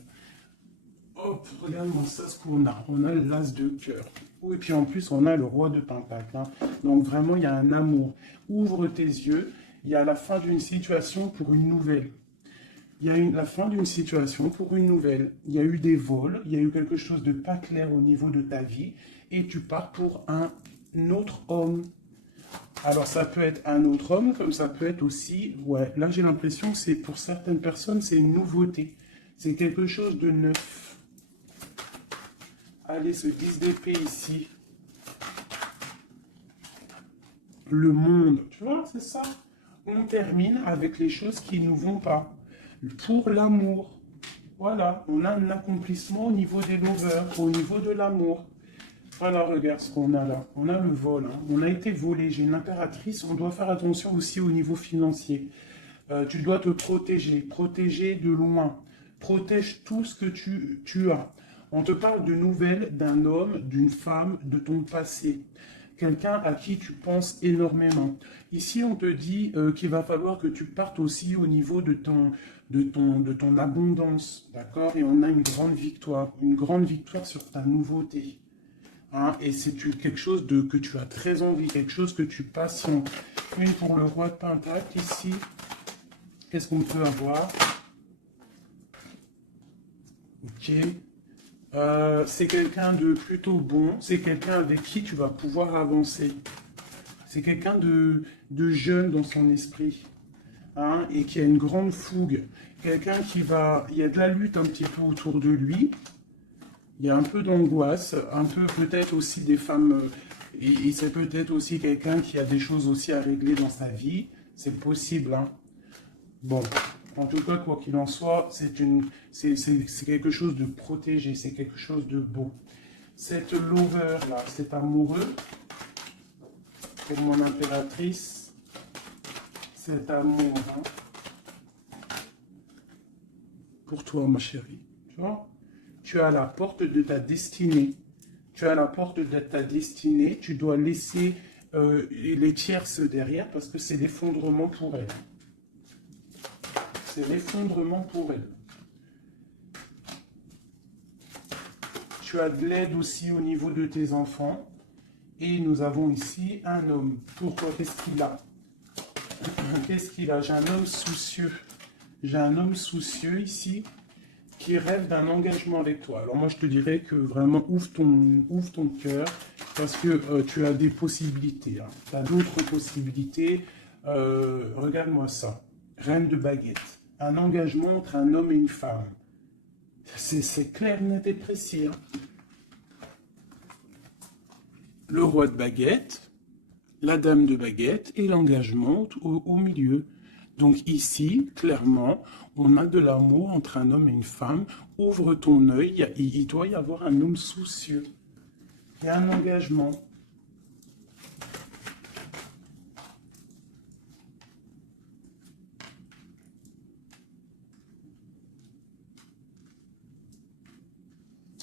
Hop, regarde-moi ça, ce qu'on a. On a l'as de cœur. Et puis en plus, on a le roi de Pentacle. Hein. Donc vraiment, il y a un amour. Ouvre tes yeux. Il y a la fin d'une situation pour une nouvelle. Il y a la fin d'une situation pour une nouvelle. Il y a eu des vols, il y a eu quelque chose de pas clair au niveau de ta vie et tu pars pour un autre homme. Alors ça peut être un autre homme, comme ça peut être aussi, ouais, là j'ai l'impression que c'est pour certaines personnes, c'est une nouveauté. C'est quelque chose de neuf. Allez, ce 10 d'épée ici. Le monde, tu vois, c'est ça. On termine avec les choses qui ne nous vont pas. Pour l'amour. Voilà, on a un accomplissement au niveau des lovers, au niveau de l'amour. Voilà, regarde ce qu'on a là. On a le vol, hein. On a été volé. J'ai une impératrice, on doit faire attention aussi au niveau financier. Tu dois te protéger de loin. Protège tout ce que tu as. On te parle de nouvelles d'un homme, d'une femme, de ton passé. Quelqu'un à qui tu penses énormément. Ici, on te dit qu'il va falloir que tu partes aussi au niveau de ton abondance, d'accord? Et on a une grande victoire sur ta nouveauté. Hein? Et c'est quelque chose que tu as très envie, quelque chose que tu patientes. Une pour le roi de Pentacle, ici, qu'est-ce qu'on peut avoir? Ok. C'est quelqu'un de plutôt bon, c'est quelqu'un avec qui tu vas pouvoir avancer. C'est quelqu'un de jeune dans son esprit, hein, et qui a une grande fougue. Quelqu'un qui va... Il y a de la lutte un petit peu autour de lui. Il y a un peu d'angoisse, un peu peut-être aussi des femmes... et c'est peut-être aussi quelqu'un qui a des choses aussi à régler dans sa vie. C'est possible, hein. Bon, en tout cas, quoi qu'il en soit, c'est quelque chose de protégé, c'est quelque chose de beau. Cette lover-là, cet amoureux, pour mon impératrice, cet amour, hein, pour toi, ma chérie, tu vois, tu as la porte de ta destinée. Tu as la porte de ta destinée, tu dois laisser les tierces derrière parce que c'est l'effondrement pour elle. C'est l'effondrement pour elle. Tu as de l'aide aussi au niveau de tes enfants. Et nous avons ici un homme. Pourquoi? Qu'est-ce qu'il a? Qu'est-ce qu'il a? J'ai un homme soucieux. J'ai un homme soucieux ici qui rêve d'un engagement avec toi. Alors moi, je te dirais que vraiment, ouvre ton cœur parce que tu as des possibilités. Hein. Tu as d'autres possibilités. Regarde-moi ça. Reine de baguette. Un engagement entre un homme et une femme. C'est clair, net et précis. Hein. Le roi de baguette, la dame de baguette et l'engagement au milieu. Donc ici, clairement, on a de l'amour entre un homme et une femme. Ouvre ton œil, il doit y avoir un homme soucieux. Il y a un engagement.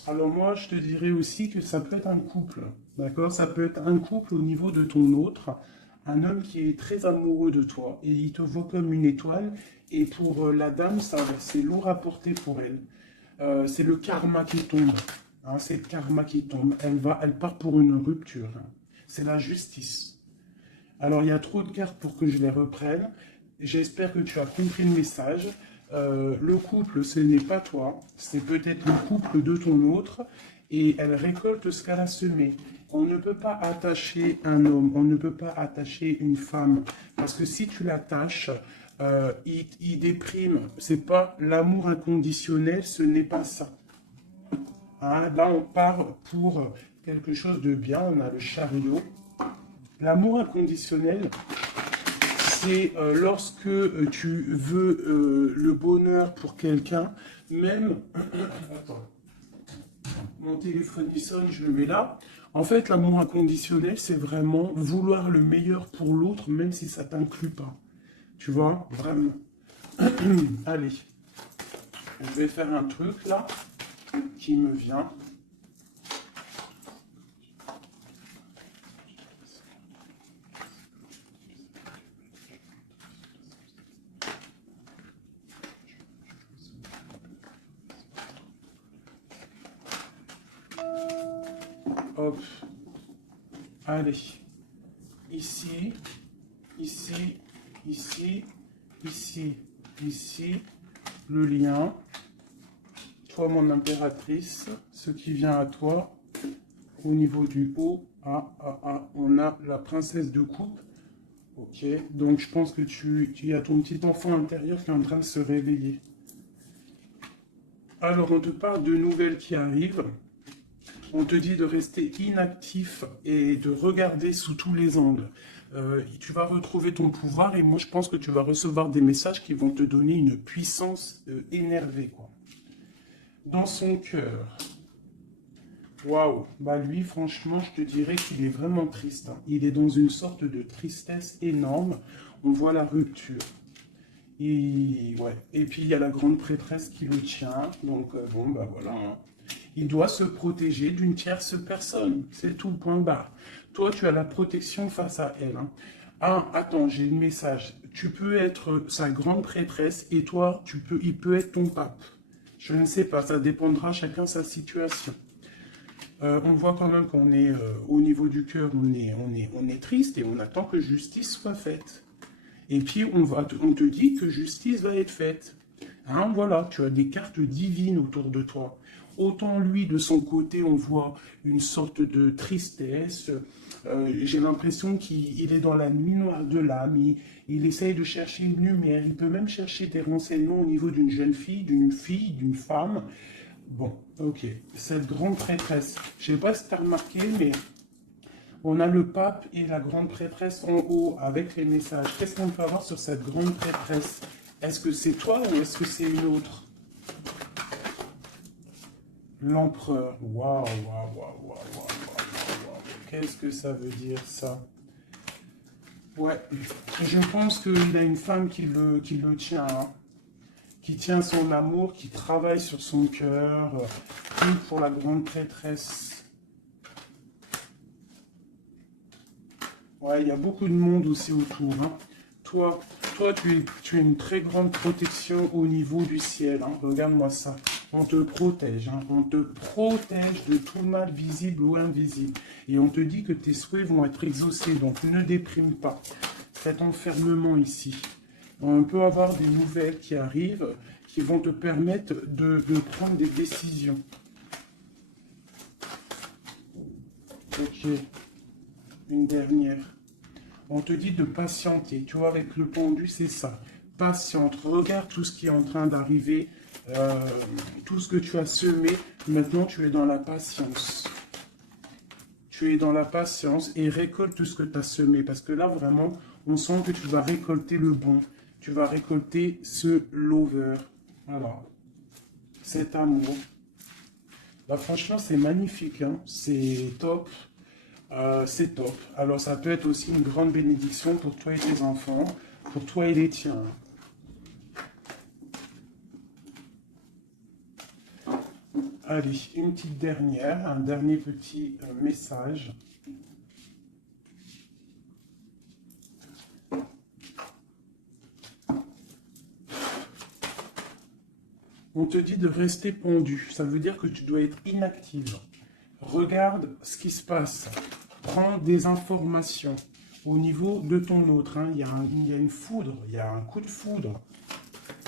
Alors moi, je te dirais aussi que ça peut être un couple, d'accord? Ça peut être un couple au niveau de ton autre, un homme qui est très amoureux de toi et il te voit comme une étoile. Et pour la dame, c'est lourd à porter pour elle. C'est le karma qui tombe, hein, c'est le karma qui tombe. Elle part pour une rupture. Hein. C'est la justice. Alors, il y a trop de cartes pour que je les reprenne. J'espère que tu as compris le message. Le couple, ce n'est pas toi. C'est peut-être le couple de ton autre. et elle récolte ce qu'elle a semé. On ne peut pas attacher un homme, on ne peut pas attacher une femme, parce que si tu l'attaches, il déprime. C'est pas l'amour inconditionnel, ce n'est pas ça. Hein, là, on part pour quelque chose de bien, on a le chariot. L'amour inconditionnel, c'est lorsque tu veux le bonheur pour quelqu'un, même... Attends. Mon téléphone il sonne, je le mets là. En fait, l'amour inconditionnel, c'est vraiment vouloir le meilleur pour l'autre, même si ça t'inclut pas. Tu vois, vraiment. Allez, je vais faire un truc là qui me vient. Hop. Allez. Ici, ici, ici, ici, ici. Le lien. Toi, mon impératrice. Ce qui vient à toi. Au niveau du haut. On a la princesse de coupe. Ok. Donc, je pense que tu as ton petit enfant intérieur qui est en train de se réveiller. Alors, on te parle de nouvelles qui arrivent. On te dit de rester inactif et de regarder sous tous les angles. Tu vas retrouver ton pouvoir et moi je pense que tu vas recevoir des messages qui vont te donner une puissance énervée, quoi. Dans son cœur. Waouh. Bah lui, franchement, je te dirais qu'il est vraiment triste. Hein. Il est dans une sorte de tristesse énorme. On voit la rupture. Et, ouais. Et puis il y a la grande prêtresse qui le tient. Donc bon, bah voilà. Hein. Il doit se protéger d'une tierce personne. C'est tout, point barre. Toi, tu as la protection face à elle. Hein. Ah, attends, j'ai le message. Tu peux être sa grande prêtresse et toi, il peut être ton pape. Je ne sais pas, ça dépendra chacun sa situation. On voit quand même qu'on est au niveau du cœur, on est triste et on attend que justice soit faite. Et puis, on te dit que justice va être faite. Hein, voilà, tu as des cartes divines autour de toi. Autant lui, de son côté, on voit une sorte de tristesse. J'ai l'impression qu'il est dans la nuit noire de l'âme. Il essaye de chercher une lumière. Il peut même chercher des renseignements au niveau d'une jeune fille, d'une femme. Bon, ok. Cette grande prêtresse. Je ne sais pas si tu as remarqué, mais on a le pape et la grande prêtresse en haut avec les messages. Qu'est-ce qu'on peut avoir sur cette grande prêtresse? Est-ce que c'est toi ou est-ce que c'est une autre? L'empereur. Waouh, waouh, waouh, waouh, waouh, waouh. Qu'est-ce que ça veut dire, ça? Ouais, je pense qu'il a une femme qui le tient, hein, qui tient son amour, qui travaille sur son cœur, pour la grande prêtresse. Ouais, il y a beaucoup de monde aussi autour. Hein. Toi, tu as une très grande protection au niveau du ciel. Hein. Regarde-moi ça. On te protège. Hein. On te protège de tout mal visible ou invisible. Et on te dit que tes souhaits vont être exaucés. Donc ne déprime pas. Cet enfermement ici. On peut avoir des nouvelles qui arrivent qui vont te permettre de prendre des décisions. Ok. Une dernière. On te dit de patienter. Tu vois, avec le pendu, c'est ça. Patiente. Regarde tout ce qui est en train d'arriver. Tout ce que tu as semé. Maintenant, tu es dans la patience. Tu es dans la patience et récolte tout ce que tu as semé. Parce que là, vraiment, on sent que tu vas récolter le bon. Tu vas récolter ce lover. Voilà. Cet amour. Là, franchement, c'est magnifique. Hein. C'est top. C'est top. Alors, ça peut être aussi une grande bénédiction pour toi et tes enfants, pour toi et les tiens. Allez, une petite dernière, un dernier petit message. On te dit de rester pendu. Ça veut dire que tu dois être inactive. Regarde ce qui se passe. Prends des informations au niveau de ton autre. Hein. Il y a une foudre, il y a un coup de foudre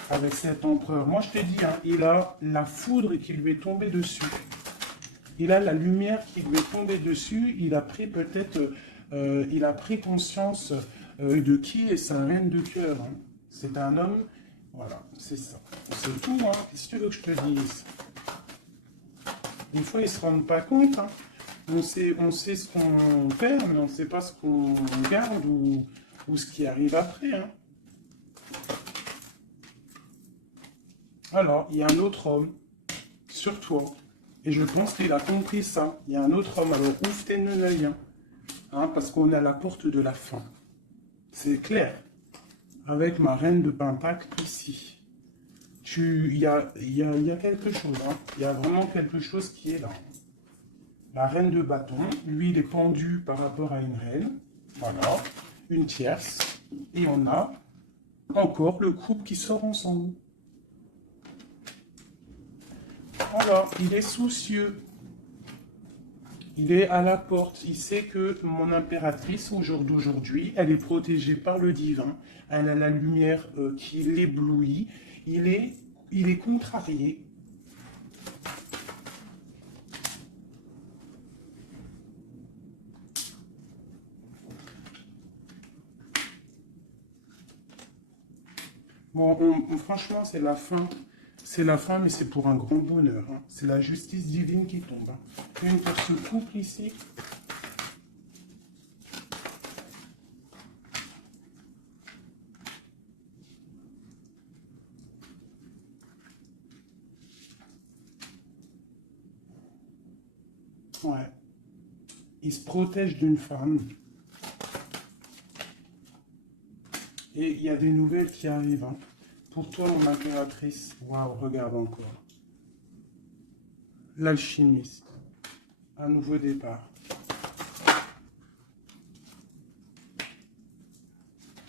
avec cet empereur. Moi, je te dis, hein, il a la foudre qui lui est tombée dessus. Il a la lumière qui lui est tombée dessus. Il a pris peut-être, il a pris conscience de qui est sa reine de cœur. Hein. C'est un homme, voilà, c'est ça. C'est tout, hein. Qu'est-ce que tu veux que je te dise? Des fois, ils ne se rendent pas compte. Hein. On sait ce qu'on perd, mais on ne sait pas ce qu'on garde ou ce qui arrive après. Hein. Alors, il y a un autre homme sur toi. Et je pense qu'il a compris ça. Il y a un autre homme. Alors, ouvre tes œil. Hein, parce qu'on est à la porte de la fin. C'est clair. Avec ma reine de Pentacle ici. Il y a quelque chose. Hein. Il y a vraiment quelque chose qui est là. La reine de bâton. Lui, il est pendu par rapport à une reine. Voilà. Une tierce. Et on a encore le couple qui sort ensemble. Alors, il est soucieux. Il est à la porte. Il sait que mon impératrice, au jour d'aujourd'hui, elle est protégée par le divin. Elle a la lumière qui l'éblouit. Il est contrarié. Bon, franchement, c'est la fin. C'est la fin, mais c'est pour un grand bonheur. Hein. C'est la justice divine qui tombe. Hein. Une pour ce couple ici. Ouais. Il se protège d'une femme. Et il y a des nouvelles qui arrivent. Hein. Pour toi, mon impératrice, waouh, regarde encore. L'alchimiste. Un nouveau départ.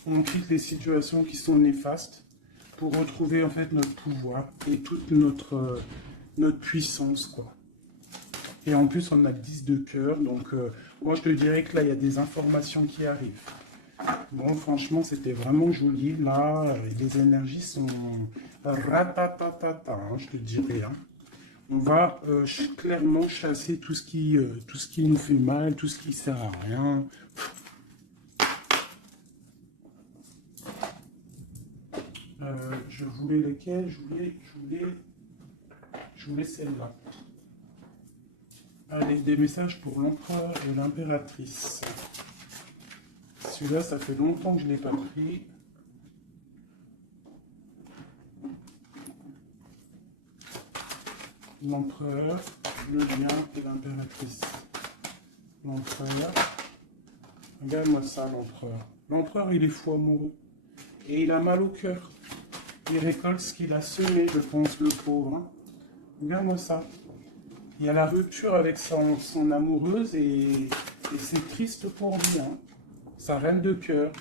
On quitte les situations qui sont néfastes pour retrouver en fait notre pouvoir et toute notre puissance, quoi. Et en plus, on a le 10 de cœur, donc moi je te dirais que là, il y a des informations qui arrivent. Bon, franchement, c'était vraiment joli. Là, les énergies sont ratatatata, hein, je te dirais. Hein. On va clairement chasser tout ce qui nous fait mal, tout ce qui sert à rien. Je voulais lequel? Je voulais celle-là. Allez, des messages pour l'empereur et l'impératrice. Celui-là, ça fait longtemps que je ne l'ai pas pris. L'empereur, le lien et l'impératrice. L'empereur. Regarde-moi ça, l'empereur. L'empereur, il est fou amoureux. Et il a mal au cœur. Il récolte ce qu'il a semé, je pense, le pauvre. Hein. Regarde-moi ça. Il y a la rupture avec son amoureuse et c'est triste pour lui. Hein. Sa reine de cœur.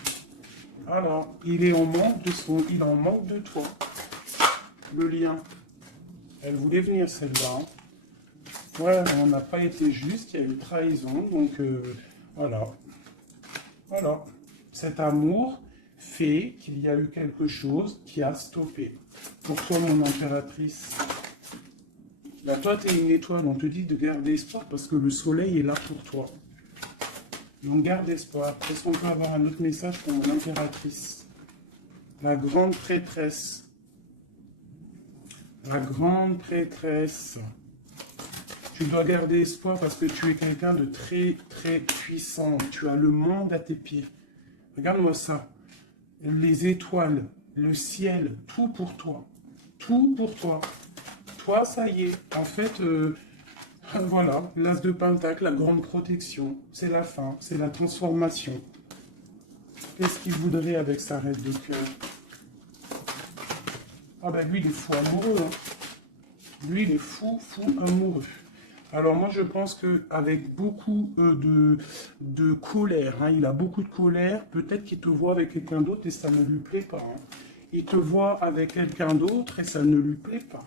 Alors, il est en manque il en manque de toi. Le lien. Elle voulait venir celle-là. Hein. Ouais, on n'a pas été juste, il y a eu trahison, donc voilà. Voilà. Cet amour fait qu'il y a eu quelque chose qui a stoppé. Pour toi, mon impératrice. Là, toi, tu es une étoile, on te dit de garder espoir parce que le soleil est là pour toi. Donc, garde espoir. Est-ce qu'on peut avoir un autre message pour mon impératrice? La grande prêtresse. La grande prêtresse. Tu dois garder espoir parce que tu es quelqu'un de très, très puissant. Tu as le monde à tes pieds. Regarde-moi ça. Les étoiles, le ciel, tout pour toi. Tout pour toi. Toi, ça y est. En fait, voilà, l'as de pentacle, la grande protection. C'est la fin, c'est la transformation. Qu'est-ce qu'il voudrait avec sa reine de cœur? Ah ben lui, il est fou amoureux. Hein. Lui, il est fou, fou amoureux. Alors moi, je pense qu'avec beaucoup de colère, hein, il a beaucoup de colère, peut-être qu'il te voit avec quelqu'un d'autre et ça ne lui plaît pas. Hein. Il te voit avec quelqu'un d'autre et ça ne lui plaît pas.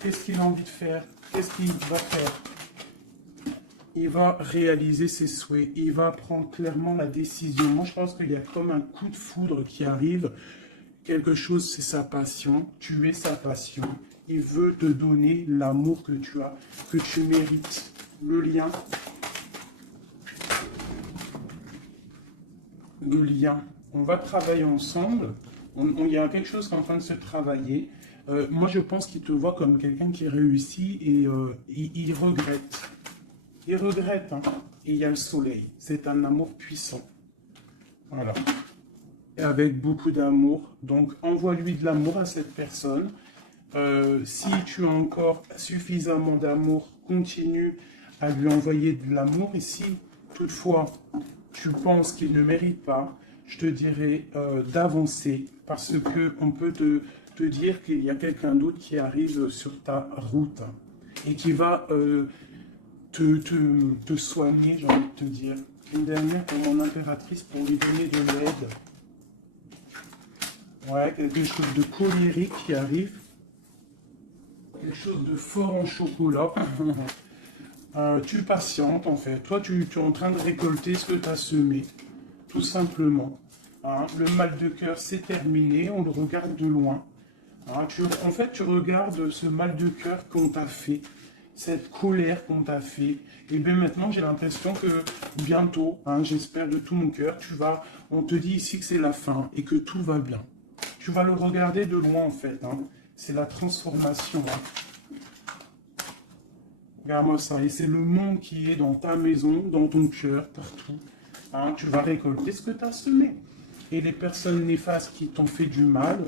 Qu'est-ce qu'il a envie de faire? Qu'est-ce qu'il va faire? Il va réaliser ses souhaits. Il va prendre clairement la décision. Moi, je pense qu'il y a comme un coup de foudre qui arrive. Quelque chose, c'est sa passion. Tu es sa passion. il veut te donner l'amour que tu as, que tu mérites. Le lien. Le lien. On va travailler ensemble. Il y a quelque chose qui est en train de se travailler. Moi, je pense qu'il te voit comme quelqu'un qui réussit et il regrette. Il regrette, hein. Et il y a le soleil. C'est un amour puissant. Voilà. Et avec beaucoup d'amour. Donc, envoie-lui de l'amour à cette personne. Si tu as encore suffisamment d'amour, continue à lui envoyer de l'amour. Et si, toutefois, tu penses qu'il ne mérite pas, je te dirais d'avancer. Parce qu'on peut te dire qu'il y a quelqu'un d'autre qui arrive sur ta route et qui va te soigner, j'ai envie de te dire. Une dernière pour mon impératrice pour lui donner de l'aide. Ouais, quelque chose de colérique qui arrive. Quelque chose de fort en chocolat. Tu patientes en fait. Toi, tu es en train de récolter ce que tu as semé. Tout simplement. Hein, le mal de cœur, c'est terminé. On le regarde de loin. Hein, en fait, tu regardes ce mal de cœur qu'on t'a fait. Cette colère qu'on t'a fait. Et bien maintenant, j'ai l'impression que bientôt, hein, j'espère de tout mon cœur, on te dit ici que c'est la fin et que tout va bien. Tu vas le regarder de loin en fait. Hein. C'est la transformation. Hein. Regarde-moi ça. Et c'est le monde qui est dans ta maison, dans ton cœur, partout. Hein, tu vas récolter ce que tu as semé. Et les personnes néfastes qui t'ont fait du mal,